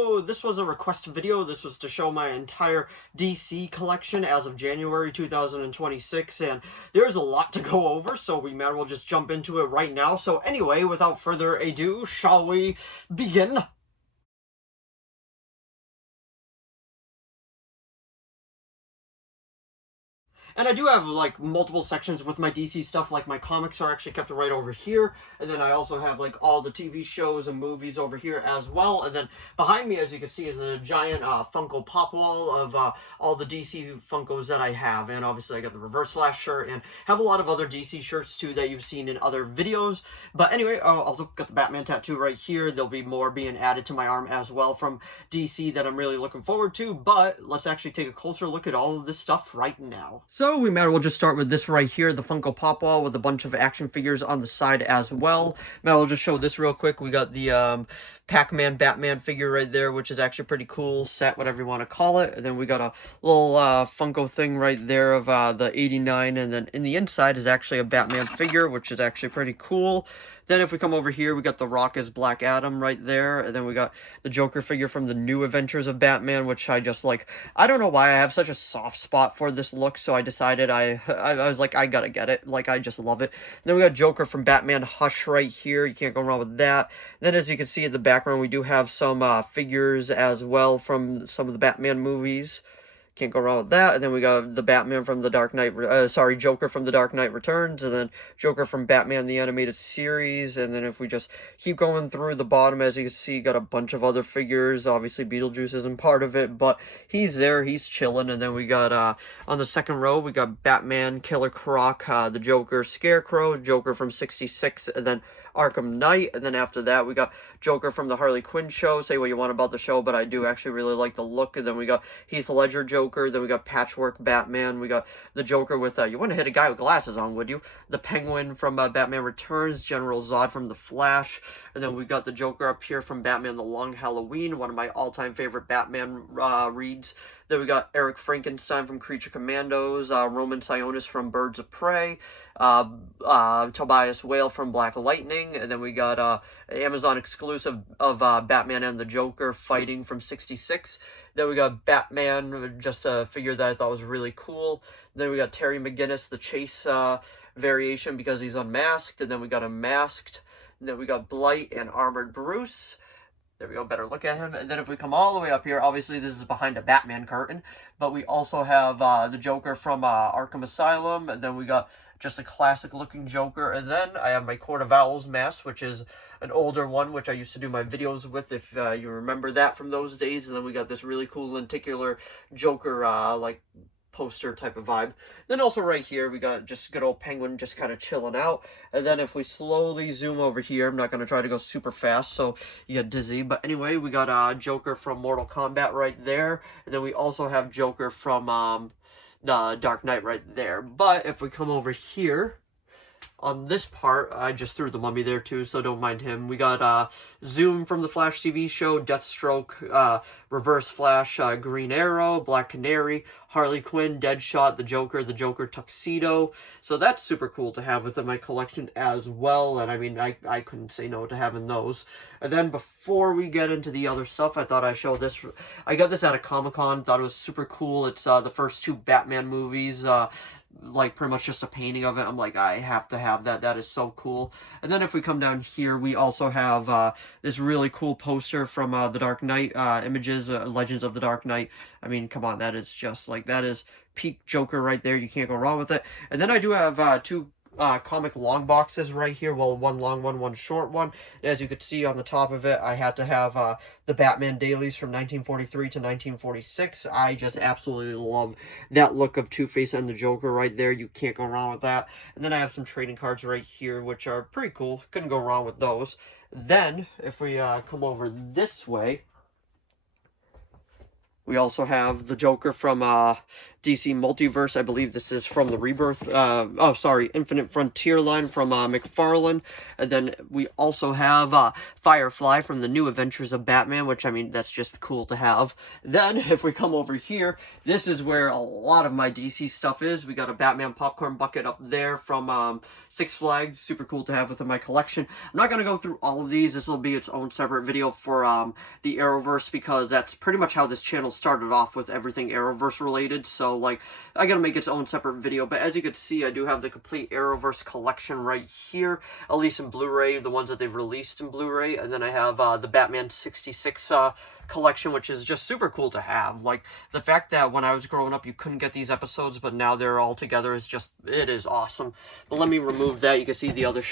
So this was a request video. This was to show my entire DC collection as of January 2026, and there's a lot to go over, so we might as well just jump into it right now. So anyway, without further ado, shall we begin? And I do have, like, multiple sections with my DC stuff. Like, my comics are actually kept right over here. And then I also have, like, all the TV shows and movies over here as well. And then behind me, as you can see, is a giant Funko Pop wall of all the DC Funkos that I have. And obviously, I got the Reverse Flash shirt and have a lot of other DC shirts, too, that you've seen in other videos. But anyway, also got the Batman tattoo right here. There'll be more being added to my arm as well from DC that I'm really looking forward to. But let's actually take a closer look at all of this stuff right now. So we might as well just start with this right here, the Funko Pop wall with a bunch of action figures on the side as well. Might as well just show this real quick. We got the Pac-Man Batman figure right there, which is actually pretty cool, set, whatever you want to call it. And then we got a little Funko thing right there of the 89, and then in the inside is actually a Batman figure, which is actually pretty cool. Then if we come over here, we got the Rock as Black Adam right there, and then we got the Joker figure from the New Adventures of Batman, which I just like. I don't know why I have such a soft spot for this look, so I decided I was like, I gotta get it. Like, I just love it. Then we got Joker from Batman Hush right here. You can't go wrong with that. Then as you can see in the background, we do have some figures as well from some of the Batman movies. Can't go wrong with that. And then we got the Batman from the Dark Knight, Joker from the Dark Knight Returns, and then Joker from Batman the Animated Series. And then if we just keep going through the bottom, as you can see, got a bunch of other figures. Obviously, Beetlejuice isn't part of it, but he's there, he's chilling. And then we got, on the second row, we got Batman, Killer Croc, the Joker, Scarecrow, Joker from 66, and then Arkham Knight. And then after that, we got Joker from the Harley Quinn show. Say what you want about the show, but I do actually really like the look. And then we got Heath Ledger Joker. Then we got Patchwork Batman. We got the Joker with, you wouldn't hit a guy with glasses on, would you? The Penguin from Batman Returns. General Zod from The Flash. And then we got the Joker up here from Batman The Long Halloween, one of my all-time favorite Batman reads. Then we got Eric Frankenstein from Creature Commandos, Roman Sionis from Birds of Prey, Tobias Whale from Black Lightning, and then we got Amazon exclusive of Batman and the Joker fighting from 66. Then we got Batman, just a figure that I thought was really cool. Then we got Terry McGinnis, the Chase variation because he's unmasked, and then we got him masked. And then we got Blight and Armored Bruce. There we go, better look at him. And then if we come all the way up here, obviously this is behind a Batman curtain, but we also have the Joker from Arkham Asylum, and then we got just a classic looking Joker, and then I have my Court of Owls mask, which is an older one, which I used to do my videos with, if you remember that from those days. And then we got this really cool lenticular Joker, like, poster type of vibe. Then also right here we got just good old Penguin just kind of chilling out. And then if we slowly zoom over here, I'm not going to try to go super fast so you get dizzy, but anyway, we got Joker from Mortal Kombat right there, and then we also have Joker from the Dark Knight right there. But if we come over here on this part, I just threw the Mummy there too, so don't mind him. We got Zoom from the Flash TV show, Deathstroke, Reverse Flash, Green Arrow, Black Canary, Harley Quinn, Deadshot, the Joker Tuxedo. So that's super cool to have within my collection as well, and I mean, I couldn't say no to having those. And then before we get into the other stuff, I thought I'd show this. I got this at a Comic-Con, thought it was super cool. It's the first two Batman movies, like pretty much just a painting of it. I'm like, I have to have that. That is so cool. And then if we come down here, we also have this really cool poster from the Dark Knight images, Legends of the Dark Knight. I mean, come on, that is just like, that is peak Joker right there. You can't go wrong with it. And then I do have two comic long boxes right here. Well, one long one short one. As you could see on the top of it, I had to have the Batman dailies from 1943 to 1946. I just absolutely love that look of Two-Face and the Joker right there. You can't go wrong with that. And then I have some trading cards right here, which are pretty cool. Couldn't go wrong with those. Then, if we come over this way, we also have the Joker from DC Multiverse. I believe this is from the Rebirth, Infinite Frontier line from McFarlane. And then we also have Firefly from the New Adventures of Batman, which, I mean, that's just cool to have. Then, if we come over here, this is where a lot of my DC stuff is. We got a Batman popcorn bucket up there from Six Flags. Super cool to have within my collection. I'm not going to go through all of these. This will be its own separate video for the Arrowverse, because that's pretty much how this channel started off, with everything Arrowverse related. So, like, I gotta make its own separate video. But as you can see, I do have the complete Arrowverse collection right here, at least in Blu-ray, the ones that they've released in Blu-ray. And then I have the Batman 66 collection, which is just super cool to have. Like, the fact that when I was growing up you couldn't get these episodes, but now they're all together is just, it is awesome. But let me remove that. You can see the other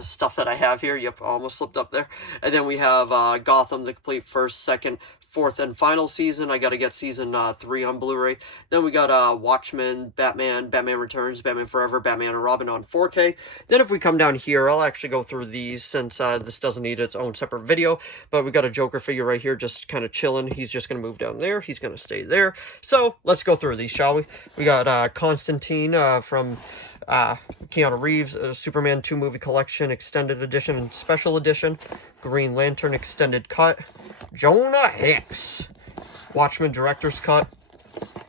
stuff that I have here. Yep, almost slipped up there. And then we have Gotham, the complete first, second, fourth, and final season. I gotta get season 3 on Blu-ray. Then we got Watchmen, Batman, Batman Returns, Batman Forever, Batman and Robin on 4K. Then if we come down here, I'll actually go through these, since this doesn't need its own separate video. But we got a Joker figure right here, just kind of chilling. He's just gonna move down there. He's gonna stay there. So let's go through these, shall we? We got Constantine from Keanu Reeves, Superman 2 movie collection, extended edition and special edition, Green Lantern extended cut, Jonah Hex, Watchmen director's cut,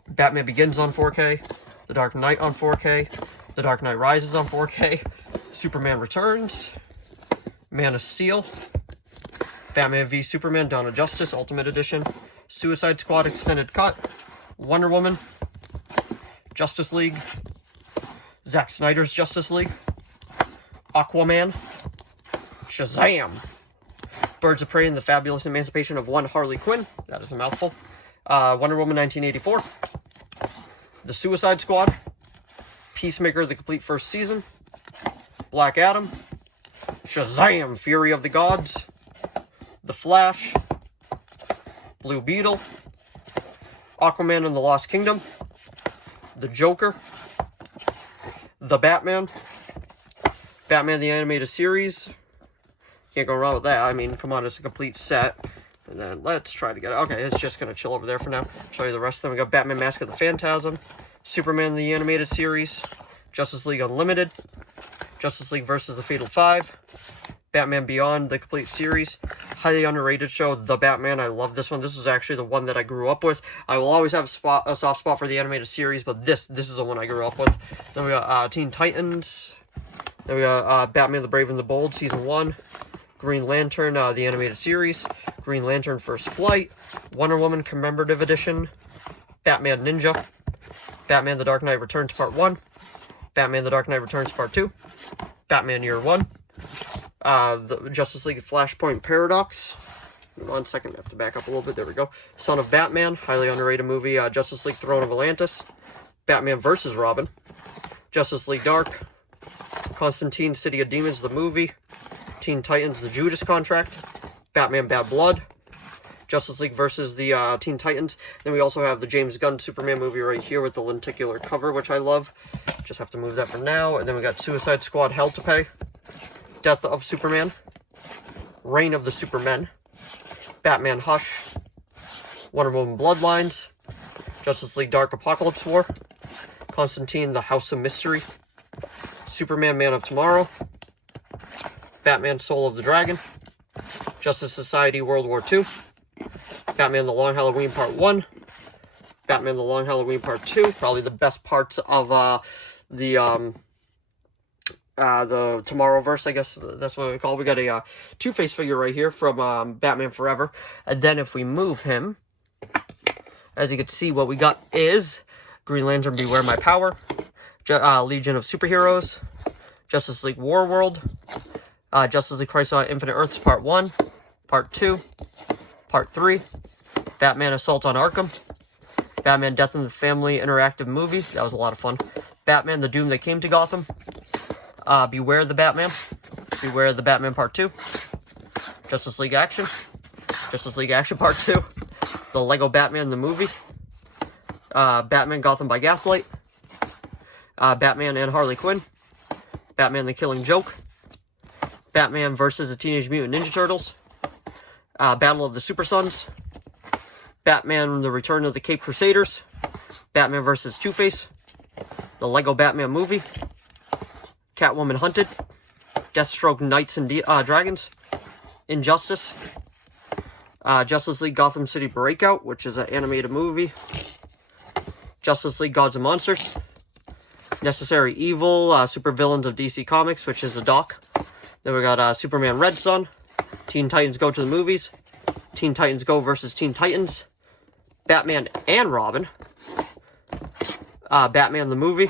Batman Begins on 4K, The Dark Knight on 4K, The Dark Knight Rises on 4K, Superman Returns, Man of Steel, Batman v Superman Dawn of Justice Ultimate Edition, Suicide Squad extended cut, Wonder Woman, Justice League, Zack Snyder's Justice League, Aquaman, Shazam, Birds of Prey and the Fabulous Emancipation of One Harley Quinn, that is a mouthful, Wonder Woman 1984, The Suicide Squad, Peacemaker the complete first season, Black Adam, Shazam Fury of the Gods, The Flash, Blue Beetle, Aquaman and the Lost Kingdom, The Joker, The Batman, Batman the Animated Series. Can't go wrong with that. I mean, come on, it's a complete set. And then let's try to get it. Okay, it's just going to chill over there for now. Show you the rest of them. We got Batman Mask of the Phantasm, Superman the Animated Series, Justice League Unlimited, Justice League versus the Fatal Five, Batman Beyond, the complete series. Highly underrated show, The Batman. I love this one. This is actually the one that I grew up with. I will always have a soft spot for the animated series, but this is the one I grew up with. Then we got Teen Titans. Then we got Batman the Brave and the Bold, Season 1. Green Lantern, the animated series. Green Lantern First Flight. Wonder Woman Commemorative Edition. Batman Ninja. Batman The Dark Knight Returns Part 1. Batman The Dark Knight Returns Part 2. Batman Year 1. The Justice League Flashpoint Paradox. 1 second, I have to back up a little bit. There we go. Son of Batman, highly underrated movie. Justice League Throne of Atlantis. Batman vs. Robin. Justice League Dark. Constantine City of Demons, the movie. Teen Titans, The Judas Contract. Batman Bad Blood. Justice League versus the Teen Titans. Then we also have the James Gunn Superman movie right here with the lenticular cover, which I love. Just have to move that for now. And then we got Suicide Squad Hell to Pay. Death of Superman, Reign of the Supermen, Batman Hush, Wonder Woman Bloodlines, Justice League Dark Apocalypse War, Constantine the House of Mystery, Superman Man of Tomorrow, Batman Soul of the Dragon, Justice Society World War II, Batman The Long Halloween Part 1, Batman The Long Halloween Part 2, probably the best parts of the Tomorrowverse, I guess that's what we call it. We got a Two-Face figure right here from Batman Forever. And then if we move him, as you can see, what we got is Green Lantern Beware My Power, Legion of Superheroes, Justice League War World, Justice League Crisis on Infinite Earths Part 1, Part 2, Part 3, Batman Assault on Arkham, Batman Death in the Family interactive movie. That was a lot of fun. Batman The Doom That Came to Gotham. Beware the Batman. Beware the Batman Part 2. Justice League Action. Justice League Action Part 2. The Lego Batman the movie. Batman Gotham by Gaslight. Batman and Harley Quinn. Batman the Killing Joke. Batman versus the Teenage Mutant Ninja Turtles. Battle of the Super Sons. Batman The Return of the Caped Crusaders. Batman vs. Two-Face, the Lego Batman movie, Catwoman Hunted, Deathstroke Knights and Dragons, Injustice, Justice League Gotham City Breakout, which is an animated movie, Justice League Gods and Monsters, Necessary Evil, Supervillains of DC Comics, which is a doc. Then we got Superman Red Son, Teen Titans Go to the Movies, Teen Titans Go versus Teen Titans, Batman and Robin, Batman the Movie,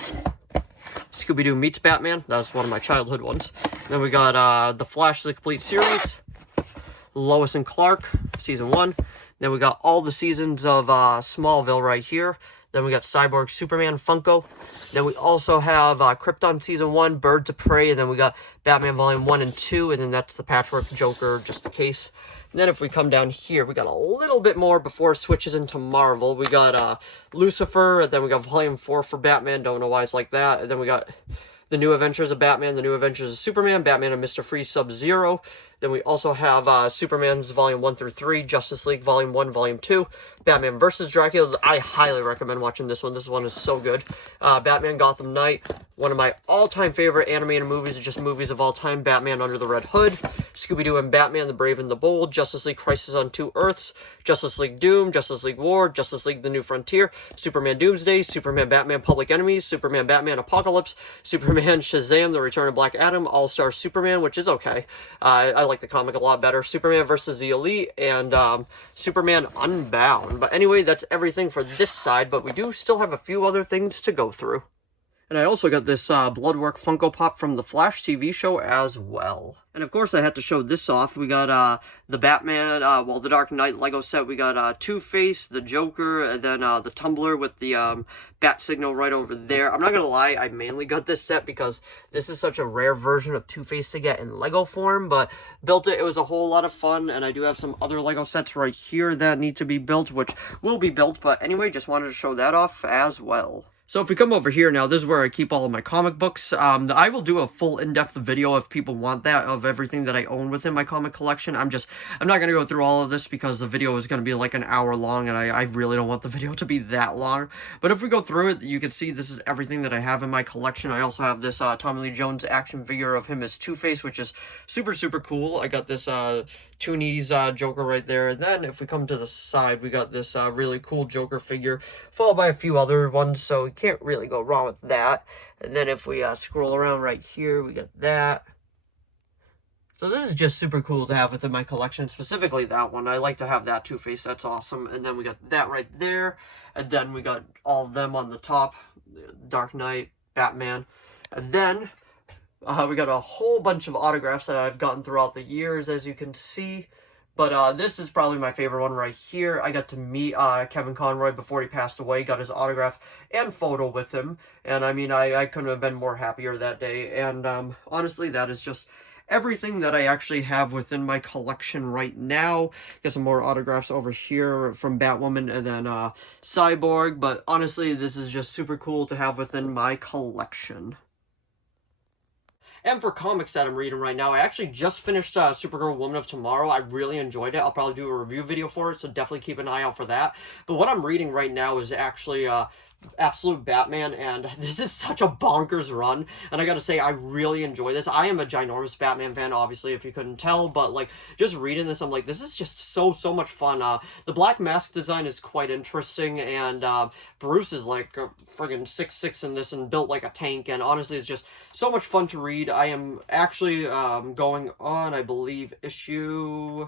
Scooby-Doo Meets Batman, that was one of my childhood ones. Then we got The Flash the Complete Series, Lois and Clark, Season 1. Then we got all the seasons of Smallville right here. Then we got Cyborg Superman Funko. Then we also have Krypton Season 1, Birds of Prey, and then we got Batman Volume 1 and 2, and then that's the Patchwork Joker, just the case. And then if we come down here, we got a little bit more before it switches into Marvel. We got Lucifer, and then we got Volume 4 for Batman, don't know why it's like that. And then we got The New Adventures of Batman, The New Adventures of Superman, Batman and Mr. Freeze Sub-Zero. Then we also have Superman's Volume 1 through 3, Justice League Volume 1, Volume 2, Batman vs. Dracula. I highly recommend watching this one. This one is so good. Batman Gotham Knight, one of my all-time favorite animated movies, just movies of all time, Batman Under the Red Hood, Scooby-Doo and Batman, The Brave and the Bold, Justice League Crisis on Two Earths, Justice League Doom, Justice League War, Justice League The New Frontier, Superman Doomsday, Superman Batman Public Enemies, Superman Batman Apocalypse, Superman Shazam, The Return of Black Adam, All-Star Superman, which is okay. I like the comic a lot better. Superman vs. the Elite, and Superman Unbound. But anyway, that's everything for this side, but we do still have a few other things to go through. And I also got this Bloodwork Funko Pop from the Flash TV show as well. And of course I had to show this off. We got the Batman, well, the Dark Knight Lego set. We got Two-Face, the Joker, and then the Tumbler with the bat signal right over there. I'm not gonna lie, I mainly got this set because this is such a rare version of Two-Face to get in Lego form, but built it. It was a whole lot of fun, and I do have some other Lego sets right here that need to be built, which will be built, but anyway, just wanted to show that off as well. So if we come over here now, this is where I keep all of my comic books. I will do a full in-depth video if people want that, of everything that I own within my comic collection. I'm not going to go through all of this because the video is going to be like an hour long, and I really don't want the video to be that long. But if we go through it, you can see this is everything that I have in my collection. I also have this Tommy Lee Jones action figure of him as Two-Face, which is super, super cool. I got this Toonies Joker right there. And then if we come to the side, we got this really cool Joker figure, followed by a few other ones, so you can't really go wrong with that. And then if we scroll around right here, we got that. So this is just super cool to have within my collection, specifically that one. I like to have that Two-Face, that's awesome. And then we got that right there. And then we got all of them on the top, Dark Knight, Batman. And then we got a whole bunch of autographs that I've gotten throughout the years, as you can see. But this is probably my favorite one right here. I got to meet Kevin Conroy before he passed away, got his autograph and photo with him. And I mean, I couldn't have been more happier that day. And honestly, that is just everything that I actually have within my collection right now. Got some more autographs over here from Batwoman and then Cyborg. But honestly, this is just super cool to have within my collection. And for comics that I'm reading right now, I actually just finished Supergirl Woman of Tomorrow. I really enjoyed it. I'll probably do a review video for it, so definitely keep an eye out for that. But what I'm reading right now is actually Absolute Batman, and this is such a bonkers run, and I gotta say, I really enjoy this. I am a ginormous Batman fan, obviously, if you couldn't tell, but like, just reading this, I'm like, this is just so much fun. The Black Mask design is quite interesting, and Bruce is like a friggin' 6'6" in this and built like a tank, and honestly, it's just so much fun to read. I am actually going on, I believe, issue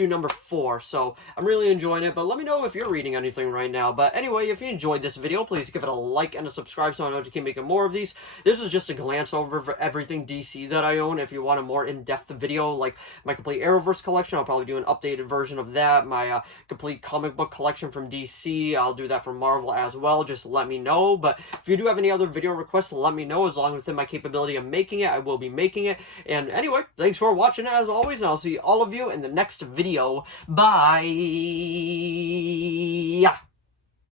number 4, so I'm really enjoying it. But let me know if you're reading anything right now. But anyway, if you enjoyed this video, please give it a like and a subscribe so I know to keep making more of these. This is just a glance over for everything DC that I own. If you want a more in-depth video, like my complete Arrowverse collection, I'll probably do an updated version of that. My complete comic book collection from DC, I'll do that from Marvel as well. Just let me know. But if you do have any other video requests, let me know. As long as within my capability of making it, I will be making it. And anyway, thanks for watching as always, and I'll see all of you in the next video. Bye.